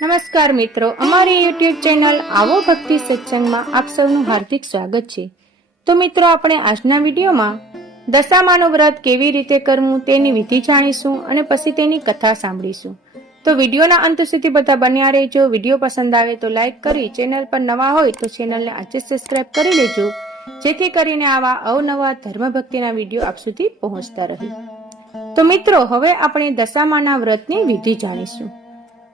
નમસ્કાર મિત્રો, અમારી યુટ્યુબ ચેનલ આવો ભક્તિ સત્સંગમાં આપ સૌનું હાર્દિક સ્વાગત છે। તો મિત્રો, આપણે આજના વિડીયોમાં દશામાનું વ્રત કેવી રીતે કરવું તેની વિધિ જાણીશું અને પછી તેની કથા સાંભળીશું। તો વિડીયોના અંત સુધી બધા બન્યા રહેજો। વિડીયો પસંદ આવે તો લાઈક કરી, ચેનલ પર નવા હોય તો ચેનલને આજે સબસ્ક્રાઇબ કરી લેજો, જેથી કરીને આવા અવનવા ધર્મ ભક્તિના વિડીયો આપ સુધી પહોંચતા રહે। તો મિત્રો, હવે આપણે દશામાના વ્રતની વિધિ જાણીશું।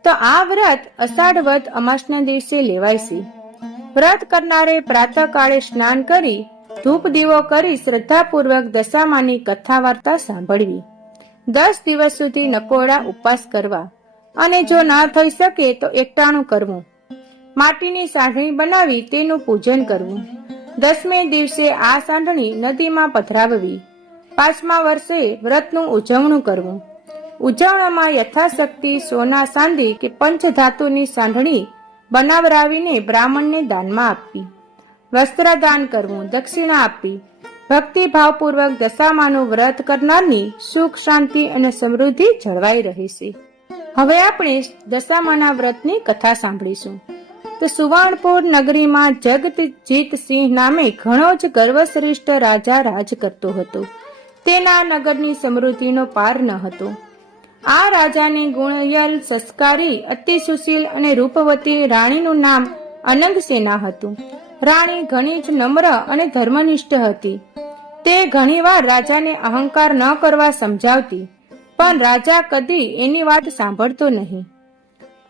તો આ વ્રત અષાઢ વદ અમાસના દિવસે લેવાય છે। વ્રત કરનારે પ્રાતઃકાળે સ્નાન કરી ધૂપ દીવો કરી શ્રદ્ધાપૂર્વક દશામાની કથા વાર્તા સાંભળવી, 10 દિવસ સુધી નકોરડા ઉપવાસ કરવા અને જો ન થઈ શકે તો એકટાણું કરવું, માટીની સાંઢણી બનાવી તેનું પૂજન કરવું, 10મે દિવસે આ સાંઢણી નદીમાં પધરાવવી, 5મા વર્ષે વ્રતનું ઉજવણું કરવું। ઉજવણીમાં યથાશક્તિ સોના ચાંદી કે પંચધાતુની સાંઢણી બનાવરાવીને બ્રાહ્મણને દાનમાં આપવી, વસ્ત્રદાન કરવું, દક્ષિણા આપવી। ભક્તિભાવપૂર્વક દશામાનું વ્રત કરનારની સુખ શાંતિ અને સમૃદ્ધિ જળવાઈ રહેશે। હવે આપણે દશામાના વ્રતની કથા સાંભળીશું। તો સુવર્ણપુર નગરીમાં જગતજીતસિંહ નામે ઘણો જ ગર્વશ્રેષ્ઠ રાજા રાજ કરતો હતો। તેના નગરની સમૃદ્ધિનો પાર ન હતો। આ રાજાને ગુણયલ, સંસ્કારી, અતિ સુશીલ અને રૂપવતી રાણીનું નામ અનંગસેના હતું। રાણી ઘણી જ નમ્ર અને ધર્મનિષ્ઠ હતી। તે ઘણીવાર રાજાને અહંકાર ન કરવા સમજાવતી, પણ રાજા કદી એની વાત સાંભળતો નહીં।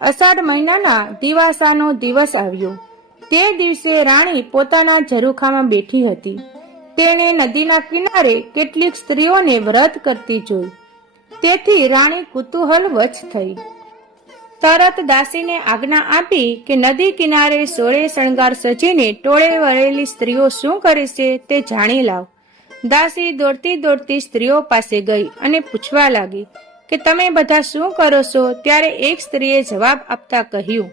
અષાઢ મહિનાના દિવાસાનો દિવસ આવ્યો। તે દિવસે રાણી પોતાના ઝરૂખામાં બેઠી હતી। તેણે નદીના કિનારે કેટલીક સ્ત્રીઓને વ્રત કરતી જોઈ, તેથી રાણી કુતૂહલવશ થઈ। તરત દાસીને આજ્ઞા આપી કે નદી કિનારે સોળે શણગાર સજીને ટોળે વળેલી સ્ત્રીઓ શું કરે છે તે જાણી લાવ। દાસી દોડતી દોડતી સ્ત્રીઓ પાસે ગઈ અને પૂછવા લાગી કે તમે બધા શું કરો છો? ત્યારે એક સ્ત્રીએ જવાબ આપતા કહ્યું,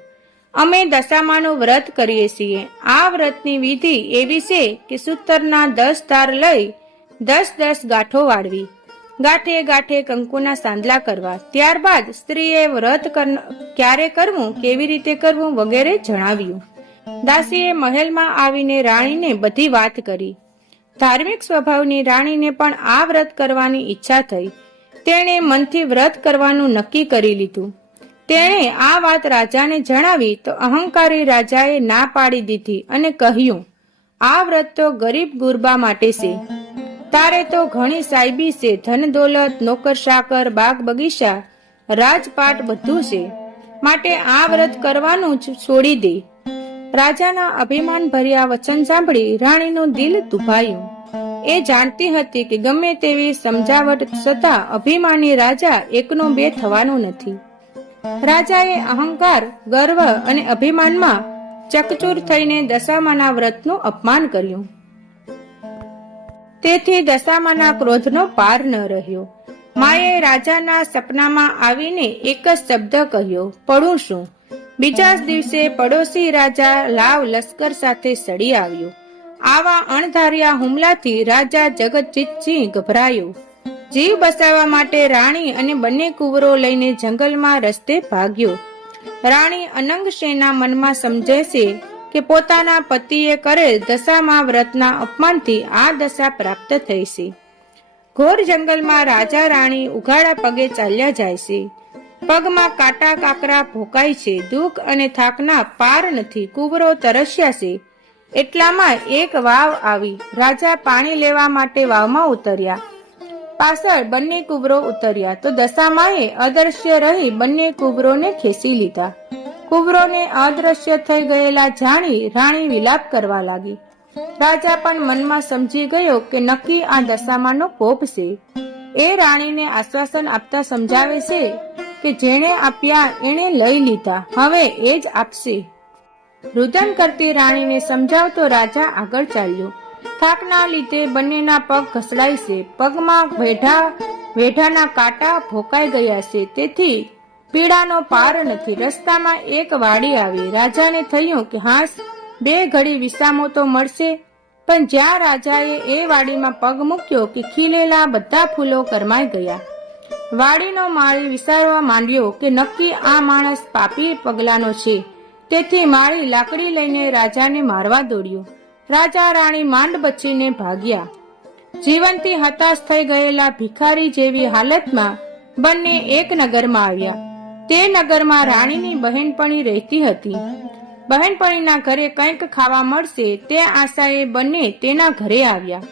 અમે દશામાનું વ્રત કરીએ છીએ। આ વ્રતની વિધિ એવી છે કે સૂતરના 10 તાર લઈ 10 ગાંઠો વાળવી, ગાંઠે ગાંઠે કંકુના સાંદલા કરવા। ત્યારબાદ સ્ત્રીએ વ્રત ક્યારે કરવું, કેવી રીતે કરવું વગેરે જણાવ્યું। દાસીએ મહેલમાં આવીને રાણીને બધી વાત કરી। ધાર્મિક સ્વભાવની રાણીને પણ આ વ્રત કરવાની ઈચ્છા થઈ। તેણે મનથી વ્રત કરવાનું નક્કી કરી લીધું। તેણે આ વાત રાજાને જણાવી તો અહંકારી રાજાએ ના પાડી દીધી અને કહ્યું, આ વ્રત તો ગરીબ ગુરબા માટે છે। તારે તો ઘણી સાહેબી છે, ધન દોલત, નોકર ચાકર, બાગ બગીચા, રાજપાટ બધું છે, માટે આ વ્રત કરવાનું જ છોડી દે। રાજાના અભિમાન ભર્યા વચન સાંભળી રાણીનું દિલ દુભાયું। એ જાણતી હતી કે ગમે તેવી સમજાવટ છતાં અભિમાની રાજા એકનો બે થવાનું નથી। રાજાએ અહંકાર, ગર્વ અને અભિમાનમાં ચકચૂર થઈને દશામાના વ્રતનું અપમાન કર્યું। તેથી દશામાના ક્રોધનો પાર ન રહ્યો। માએ રાજાના સપનામાં આવીને એક જ શબ્દ કહ્યો, પડું શું? બીજા જ દિવસે પડોશી રાજા લાવ લશ્કર સાથે સડી આવ્યો। આવા અણધાર્યા હુમલાથી રાજા જગતજીતસિંહ ગભરાયો। જીવ બચાવવા માટે રાણી અને બંને કુંવરો લઈને જંગલમાં રસ્તે ભાગ્યો। રાણી અનંગસેના મનમાં સમજે છે કે પોતાના પતિએ કરેલ દશામા વ્રતના અપમાનથી આ દશા પ્રાપ્ત થઈ છે। ઘોર જંગલમાં રાજા રાણી ઉઘાડા પગે ચાલ્યા જાય છે। પગમાં કાંટા કાકરા ભોકાય છે। દુઃખ અને થાકના પાર નથી। કુંવરો તરસ્યા છે। એટલામાં એક વાવ આવી। રાજા પાણી લેવા માટે વાવમાં ઉતર્યા। પાછળ બંને કુંવરો ઉતર્યા તો દશામાએ અદૃશ્ય રહી બંને કુંવરોને ખેંચી લીધા। કુંવરોને અદૃશ્ય થઈ ગયેલા જાણી રાણી વિલાપ કરવા લાગી। રાજા પણ મનમાં સમજી ગયો કે નક્કી આ દશામાનો કોપ છે। એ રાણીને આશ્વાસન આપતા સમજાવે છે કે જેણે આપ્યા એણે લઈ લીધા, હવે એ જ આપશે। રુદન કરતી રાણીને સમજાવતો રાજા આગળ ચાલ્યો। થાકના લીધે બંનેના પગ ઘસડાય છે। પગમાં વેઢાના કાંટા ભોકાઈ ગયા છે, તેથી પીડાનો પાર નથી। રસ્તામાં એક વાડી આવી। રાજાને થયું કે હાશ, 2 ઘડી વિસામો તો મળશે, પણ જ્યાં રાજાએ એ વાડીમાં પગ મૂક્યો કે ખીલેલા બધા ફૂલો કરમાઈ ગયા। વાડીનો માળી વિચારવા માંડ્યો કે નક્કી આ માણસ પાપી પગલાનો છે. તેથી માળી લાકડી લઈને રાજાને મારવા દોડ્યો. રાજા રાણી માંડ બચીને ભાગ્યા. જીવનથી હતાશ થઈ ગયેલા ભિખારી જેવી હાલતમાં બંને એક નગરમાં આવ્યા. તે નગરમાં રાણીની બહેનપણી રહેતી હતી. બહેનપણીના ઘરે કંઈક ખાવા મળશે તે આશાએ બંને તેના ઘરે આવ્યા.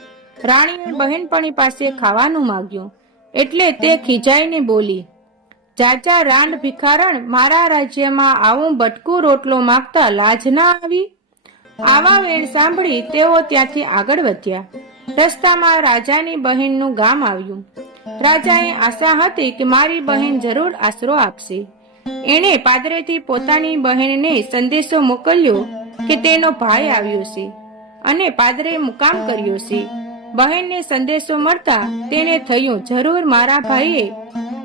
રાણીએ બહેનપણી પાસે ખાવાનું માંગ્યું એટલે તે ખીજાઈને બોલી, જાજા રાંડ ભિખારણ, મારા રાજ્યમાં આવું બટકું રોટલો માંગતા લાજ ના આવી? આવા વેણ સાંભળી તેઓ ત્યાંથી આગળ વધ્યા. રસ્તામાં રાજાની બહેનનું ગામ આવ્યું. રાજાએ આશા હતી કે મારી બહેન જરૂર આશરો આપશે. એણે પાદરેથી પોતાની બહેનને સંદેશો મોકલ્યો કે તેનો ભાઈ આવ્યો છે અને પાદરે મુકામ કર્યો છે. બહેનને સંદેશો મળતા તેને થયું, જરૂર મારા ભાઈએ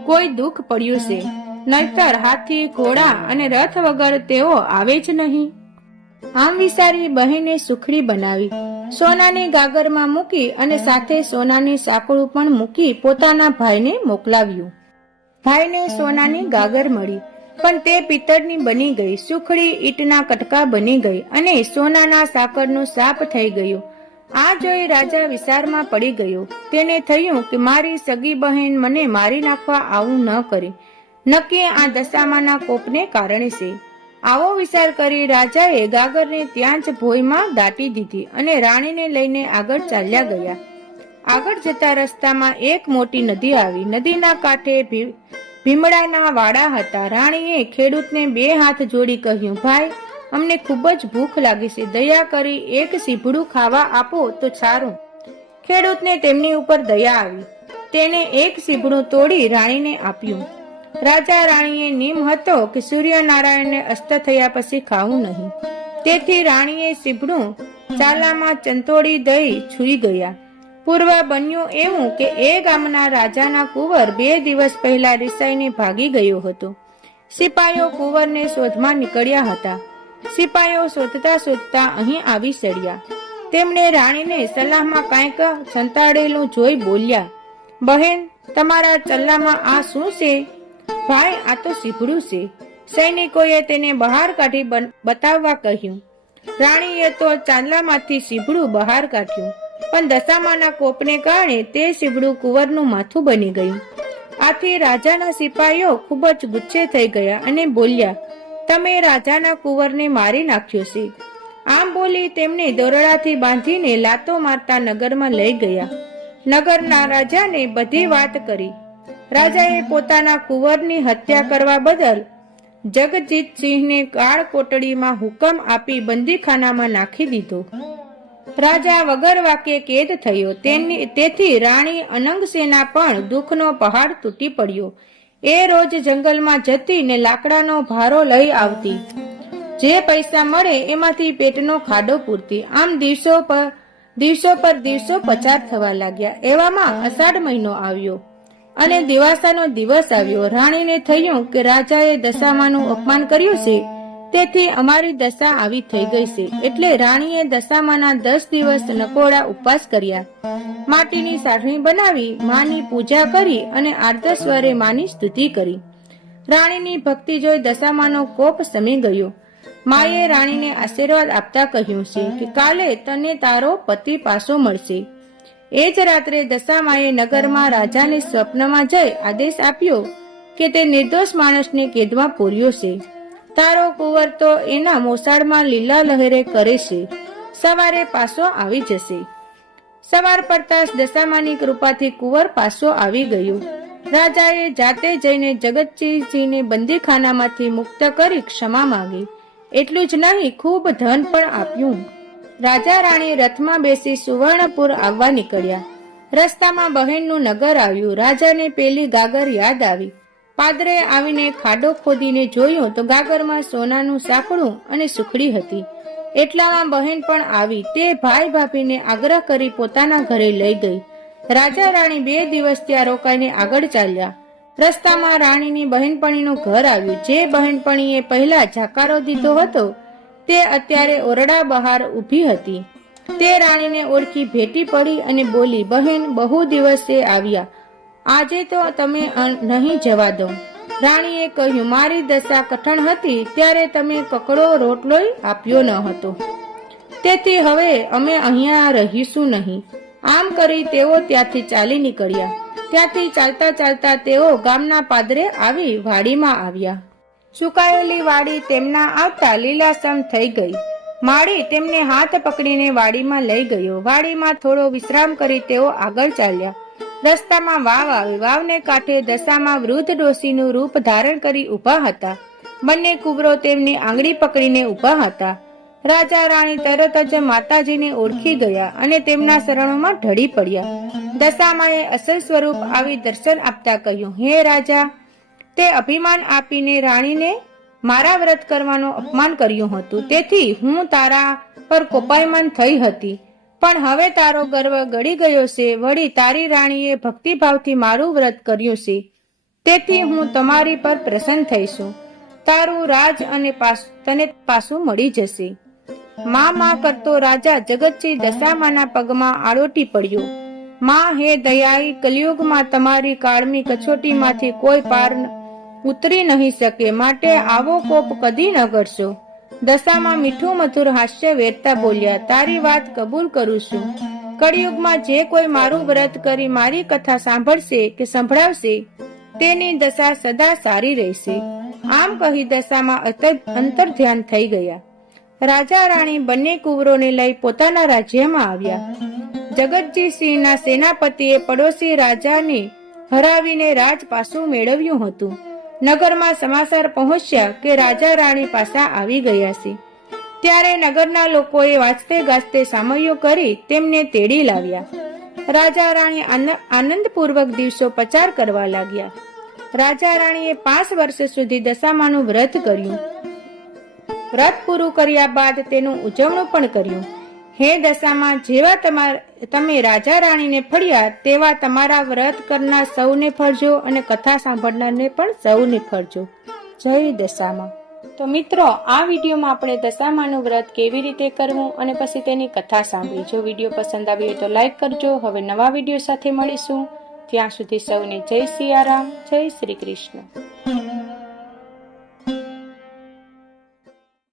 કોઈ દુઃખ પડ્યું છે, નહીતર હાથી, ઘોડા અને રથ વગર તેઓ આવે જ નહીં. આમ વિચારી બહેને સુખડી બનાવી, સોનાની ગાગરમાં મૂકી અને સાથે સોનાની સાંકળું પણ મૂકી પોતાના ભાઈને મોકલાવ્યું. ભાઈને સોનાની ગાગર મળી, પણ તે પિત્તળની બની ગઈ. સુખડી ઈંટના કટકા બની ગઈ અને સોનાના સાકરનો સાપ થઈ ગયો. આ જોઈ રાજા વિચારમાં પડી ગયો. તેને થયું કે મારી સગી બહેન મને મારી નાખવા આવું ન કરે, નક્કી આ દશામાના કોપને કારણે છે. આવો વિચાર કરી રાજાએ ગાગરને ત્યાં જ ભોયમાં દાટી દીધી અને રાણીને લઈને આગળ ચાલ્યા ગયા. આગળ જતા રસ્તામાં એક મોટી નદી આવી. નદીના કાંઠે ભીમડાના વાડા હતા. રાણીએ ખેડૂતને 2 હાથ જોડી કહ્યું, ભાઈ, અમને ખૂબ જ ભૂખ લાગી છે, દયા કરી એક સીભડું ખાવા આપો તો સારું. ખેડૂતને તેમની ઉપર દયા આવી. તેને એક સીભડું તોડી રાણીને આપ્યું. રાજા રાણીએ નિયમ હતો કે સૂર્યનારાયણને અસ્ત થયા પછી ખાવું નહીં. તેથી રાણીએ સીભડું ચાલામાં ચંતોડી દઈ છૂઈ ગયા. પૂર્વ બન્યું એવું કે એ ગામના રાજાના કુંવર 2 દિવસ પહેલા રિસાઈને ભાગી ગયો હતો. સિપાઈઓ કુંવરને શોધમાં નીકળ્યા હતા. સિપાઈઓ શોધતા શોધતા અહીં આવી ચડ્યા. તેમણે રાણીને સલાહમાં કાંઈક સંતાડેલું જોઈ બોલ્યા, બહેન, તમારા ચલ્લામાં આ શું છે? ભાઈ, આ તો સીભડું છે. સૈનિકોએ તેને બહાર કાઢી બતાવવા કહ્યું. રાણીએ તો ચાંદલામાંથી સીભડું બહાર કાઢ્યું, પણ દશામાના કોપને કારણે તે સીભડું કુંવરનું માથું બની ગયું. આથી રાજાના સિપાહીઓ ખૂબ જ ગુસ્સે થઈ ગયા અને બોલ્યા, તમે રાજાના કુંવરને મારી નાખ્યો છે. આમ બોલી તેમને દોરડાથી બાંધીને લાતો મારતા નગરમાં લઈ ગયા. નગરના રાજાને બધી વાત કરી. રાજાએ પોતાના કુંવરની હત્યા કરવા બદલ જગજીતસિંહને કાળ કોટડીમાં હુકમ આપી બંદીખાનામાં નાખી દીધો. રાજા વગર વાક્યે કેદ થયો. તેથી રાણી અનંગસેના પણ દુઃખનો પહાડ તૂટી પડ્યો. એ રોજ જંગલમાં જતી ને લાકડાનો ભારો લઈ આવતી. જે પૈસા મળે એમાંથી પેટનો ખાડો પૂરતી. આમ દિવસો પર દિવસો પસાર થવા લાગ્યા. એવામાં અષાઢ મહિનો આવ્યો અને દિવાસાનો દિવસ આવ્યો. રાણીને થયું કે રાજાએ દશામાનું અપમાન કર્યું છે, તેથી અમારી દશા આવી થઈ ગઈ છે. એટલે રાણીએ દશામાના 10 દિવસ નકોડા ઉપવાસ કર્યા. માટીની સારણી બનાવી માની પૂજા કરી અને આર્ત સ્વરે માની સ્તુતિ કરી. રાણીની ભક્તિ જોઈ દશામાનો કોપ શમી ગયો. માએ રાણીને આશીર્વાદ આપતા કહ્યું છે કે કાલે તને તારો પતિ પાછો મળશે. એ જ રાત્રે દશામાએ નગરમાં રાજાને સ્વપ્નમાં જઈ આદેશ આપ્યો કે તે નિર્દોષ માણસને કેદમાં પૂર્યો છે. તારો કુંવર તો એના મોસાળમાં લીલા લહેરે કરે છે, સવારે પાછો આવી જશે. સવાર પડતા દશામાની કૃપાથી કુંવર પાછો આવી ગયો. રાજાએ જાતે જઈને જગતસિંહને બંદીખાનામાંથી મુક્ત કરી ક્ષમા માંગી. એટલું જ નહીં, ખૂબ ધન પણ આપ્યું. રાજા રાણી રથમાં બેસી સુવર્ણપુર આવવા નીકળ્યા. રસ્તામાં બહેનનું નગર આવ્યું. રાજાને પેલી ગાગર યાદ આવી. પાદરે આવીને ખાડો ખોદીને જોયું તો ગાગરમાં સોનાનું સાંકળું અને સુખડી હતી. એટલામાં બહેન પણ આવી. તે ભાઈ ભાભીને આગ્રહ કરી પોતાના ઘરે લઈ ગઈ. રાજા રાણી 2 દિવસ ત્યાં રોકાઈને આગળ ચાલ્યા. રસ્તામાં રાણીની બહેનપણીનું ઘર આવ્યું. જે બહેનપણીએ પહેલા જાકારો દીધો હતો તે અત્યારે ઓરડા બહાર ઊભી હતી. તે રાણીને ઓળખી ભેટી પડી અને બોલી, બહેન, બહુ દિવસે આવ્યા, આજે તો તમે નહીં જવા દો. રાણીએ કહ્યું, મારી દશા કઠણ હતી ત્યારે તમે કકડો રોટલોય આપ્યો ન હતો, તેથી હવે અમે અહીંયા રહીશું નહીં. આમ કરી તેઓ ત્યાંથી ચાલી નીકળ્યા. ત્યાંથી ચાલતા ચાલતા તેઓ ગામના પાદરે આવી વાડીમાં આવ્યા. સુકાયેલી વાડી તેમના આવતા લીલાસમ થઈ ગઈ. માળી તેમને હાથ પકડીને વાડીમાં લઈ ગયો. વાડીમાં થોડો વિશ્રામ કરી તેઓ આગળ ચાલ્યા. રસ્તામાં વાવ આવી. વાવને કાંઠે દશામાં વૃદ્ધ ડોશીનું રૂપ ધારણ કરી ઊભા હતા. બંને કુંવરો તેમની આંગળી પકડીને ઊભા હતા. રાજા રાણી તરત જ માતાજીને ઓળખી ગયા અને તેમના શરણોમાં ઢળી પડ્યા. દશામાએ અસલ સ્વરૂપ આવી દર્શન આપતા કહ્યું, હે રાજા, તે અભિમાન આપીને રાણીને મારા વ્રત કરવાનો અપમાન કર્યું હતું, તેથી હું તારા પર કોપાયમાન થઈ હતી. પણ હવે તારો ગર્વ ગળી ગયો છે. વળી તારી રાણીએ ભક્તિભાવથી મારું વ્રત કર્યું છે, તેથી હું તમારી પર પ્રસન્ન થઈશું. તારું રાજ અને તને પાછું મળી જશે. મા કરતો રાજા જગતસિંહ દશામાના પગમાં આળોટી પડ્યો. માં, હે દયાળી, કલિયુગમાં તમારી કાળમી કચોટીમાંથી કોઈ પાર ઉતરી નહીં શકે, માટે આવો કોપ કદી ન કરશો. દશામાં મીઠું મધુર હાસ્ય વેરતા બોલ્યા, તારી વાત કબૂલ કરું છું. કળિયુગમાં જે કોઈ મારું વ્રત કરી મારી કથા સાંભળશે કે સંભળાવશે તેની દશા સદા સારી રહેશે. આમ કહી દશામાં અંતર ધ્યાન થઈ ગયા. રાજા રાણી બંને કુંવરોને લઈ પોતાના રાજ્યમાં આવ્યા. જગતજીસિંહના સેનાપતિએ પડોશી રાજાને હરાવીને રાજ પાછું મેળવ્યું હતું. નગરમાં સમાચાર પહોંચ્યા કે રાજા રાણી પાછા આવી ગયા છે. ત્યારે નગરના લોકોએ વાંચતે ગાજતે સામૈયો કરી તેમને તેડી લાવ્યા. રાજા રાણી આનંદપૂર્વક દિવસો પસાર કરવા લાગ્યા. રાજા રાણીએ 5 વર્ષ સુધી દશામાનું વ્રત કર્યું. વ્રત પૂરું કર્યા બાદ તેનું ઉજવણું પણ કર્યું. હે દશામાં, જેવા તમે રાજા રાણીને ફળ્યા તેવા તમારા વ્રત કરનાર સૌને ફળજો અને કથા સાંભળનારને પણ સૌને ફળજો. જય દશામાં. તો મિત્રો, આ વિડીયોમાં આપણે દશામાનું વ્રત કેવી રીતે કરવું અને પછી તેની કથા સાંભળી. જો વિડીયો પસંદ આવી હોય તો લાઈક કરજો. હવે નવા વિડીયો સાથે મળીશું. ત્યાં સુધી સૌને જય સિયારામ, જય શ્રી કૃષ્ણ.